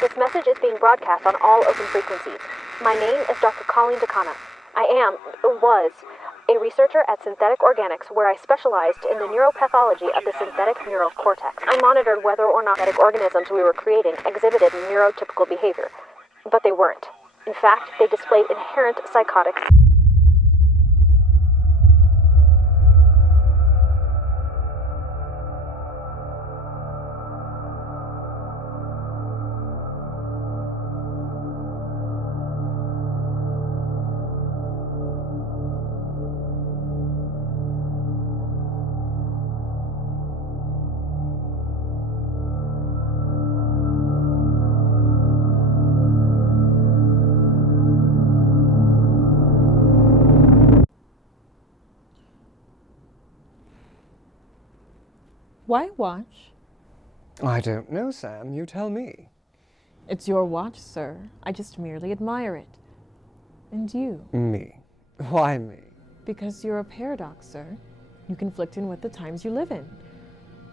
This message is being broadcast on all open frequencies. My name is Dr. Colleen DeCana. I was a researcher at Synthetic Organics, where I specialized in the neuropathology of the synthetic neural cortex. I monitored whether or not synthetic organisms we were creating exhibited neurotypical behavior, but they weren't. In fact, they displayed inherent psychotic. Why watch? I don't know, Sam. You tell me. It's your watch, sir. I just merely admire it. And you? Me? Why me? Because you're a paradox, sir. You conflict in with the times you live in.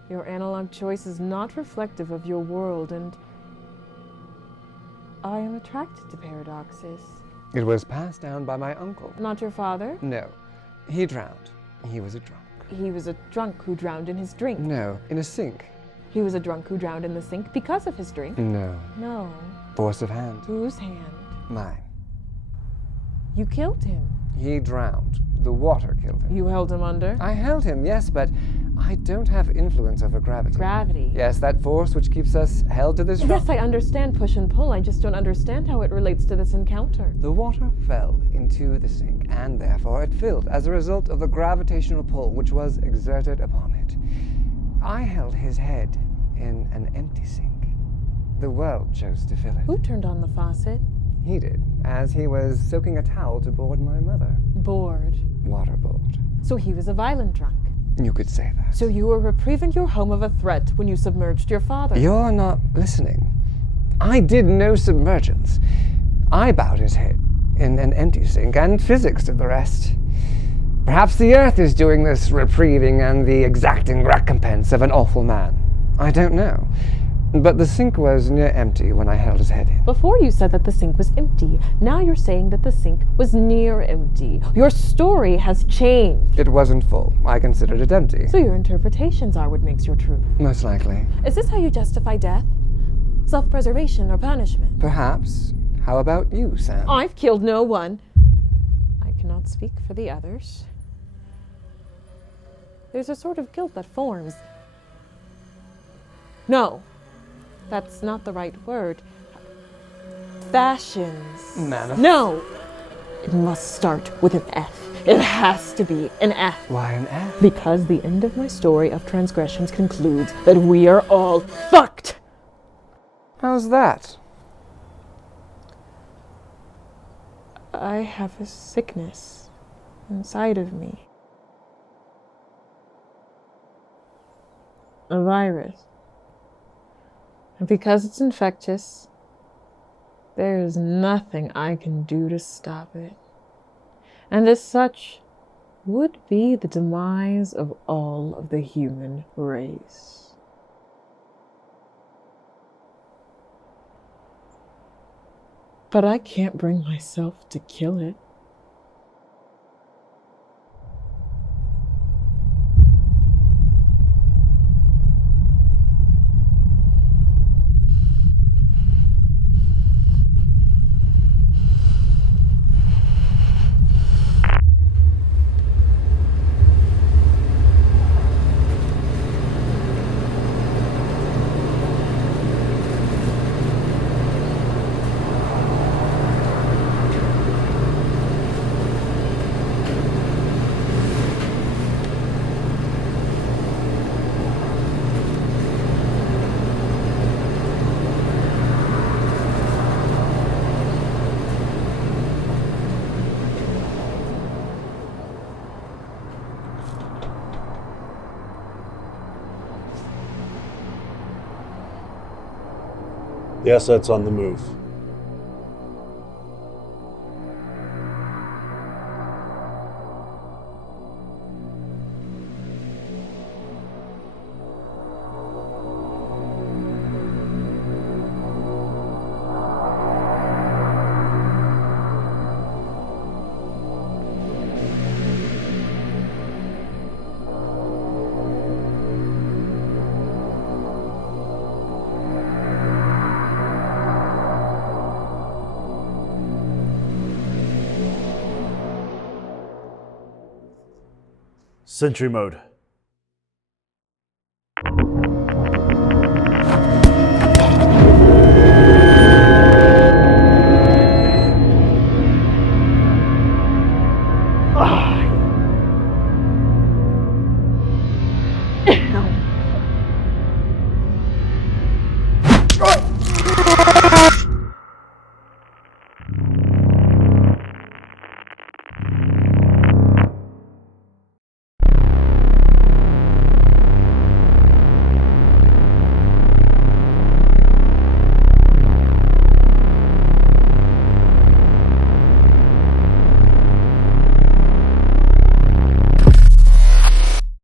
Your analog choice is not reflective of your world, and I am attracted to paradoxes. It was passed down by my uncle. Not your father? No. He drowned. He was a drunk. He was a drunk who drowned in his drink. No, in a sink. He was a drunk who drowned in the sink because of his drink. No. No. Force of hand. Whose hand? Mine. You killed him. He drowned. The water killed him. You held him under? I held him, yes, but I don't have influence over gravity. Gravity? Yes, that force which keeps us held to this rock. Yes, I understand push and pull. I just don't understand how it relates to this encounter. The water fell into the sink, and therefore it filled as a result of the gravitational pull which was exerted upon it. I held his head in an empty sink. The world chose to fill it. Who turned on the faucet? He did, as he was soaking a towel to board my mother. Bored. Waterboard. So he was a violent drunk. You could say that. So you were reprieving your home of a threat when you submerged your father. You're not listening. I did no submergence. I bowed his head in an empty sink, and physics did the rest. Perhaps the earth is doing this reprieving and the exacting recompense of an awful man. I don't know. But the sink was near empty when I held his head in. Before you said that the sink was empty. Now you're saying that the sink was near empty. Your story has changed. It wasn't full. I considered it empty. So your interpretations are what makes your truth. Most likely. Is this how you justify death? Self-preservation or punishment? Perhaps. How about you, Sam? I've killed no one. I cannot speak for the others. There's a sort of guilt that forms. No. That's not the right word. Fashions. No! It must start with an F. It has to be an F. Why an F? Because the end of my story of transgressions concludes that we are all fucked! How's that? I have a sickness inside of me. A virus. And because it's infectious, there is nothing I can do to stop it. And as such, would be the demise of all of the human race. But I can't bring myself to kill it. The asset's on the move. Sentry mode.